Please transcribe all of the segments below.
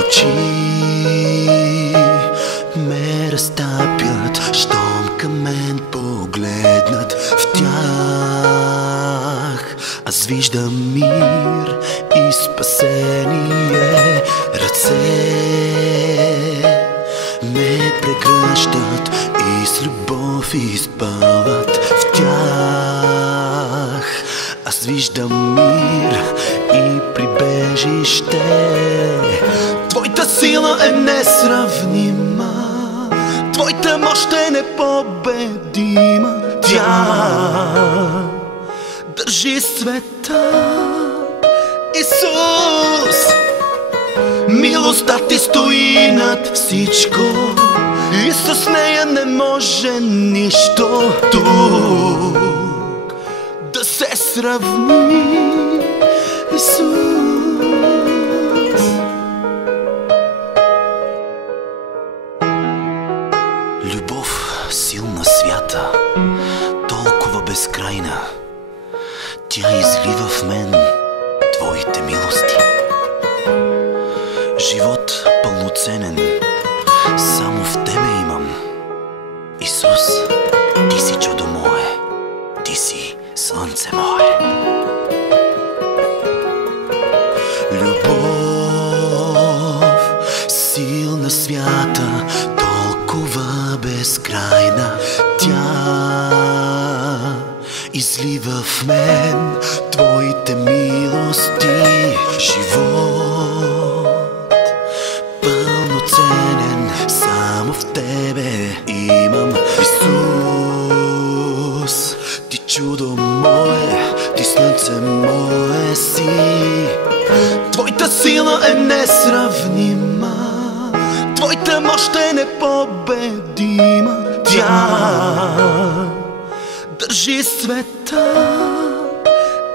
очи ме разтапят, щом към мен погледнат. В тях аз виждам мир и спасение. Ръце ме прегръщат и с любов изпълват. В тях аз виждам мир и прибежище. Твоята сила е несравнима, Твоята мощ е непобедима. Тя държи света, Исус. Милостта Ти стои над всичко и с нея не може нищо тук да се сравни, Исус. Любов силна, свята, толкова безкрайна, тя излива в мен Твоите милости. Живот пълноценен само в Тебе имам. Исус, Ти си чудо мое, Ти си слънце мое. Любов силна, свята, толкова безкрайна, тя излива в мен Твоите милости. Живот пълноценен само в Тебе имам. Исус, Ти чудо мое, Ти слънце мое си. Твоята сила е несравнима, Твоята мощ е непобедима. Тя държи света,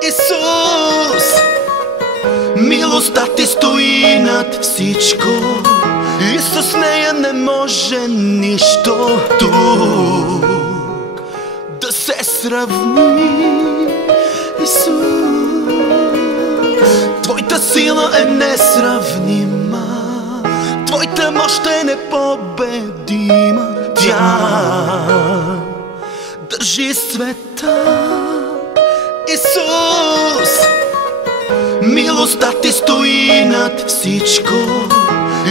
Исус. Милостта Ти стои над всичко и с нея не може нищо тук да се сравни, Исус. Твоята сила е несравнима, Твоята мощ е непобедима. Тя държи света, Исус. Милостта Ти стои над всичко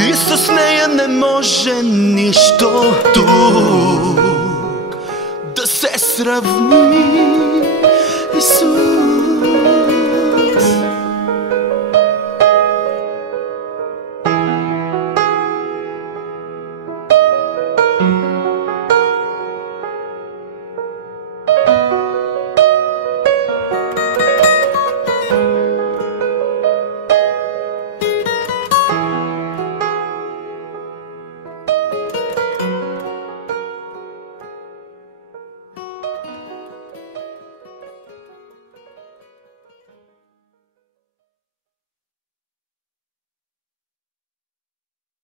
и с нея не може нищо тук да се сравни, Исус.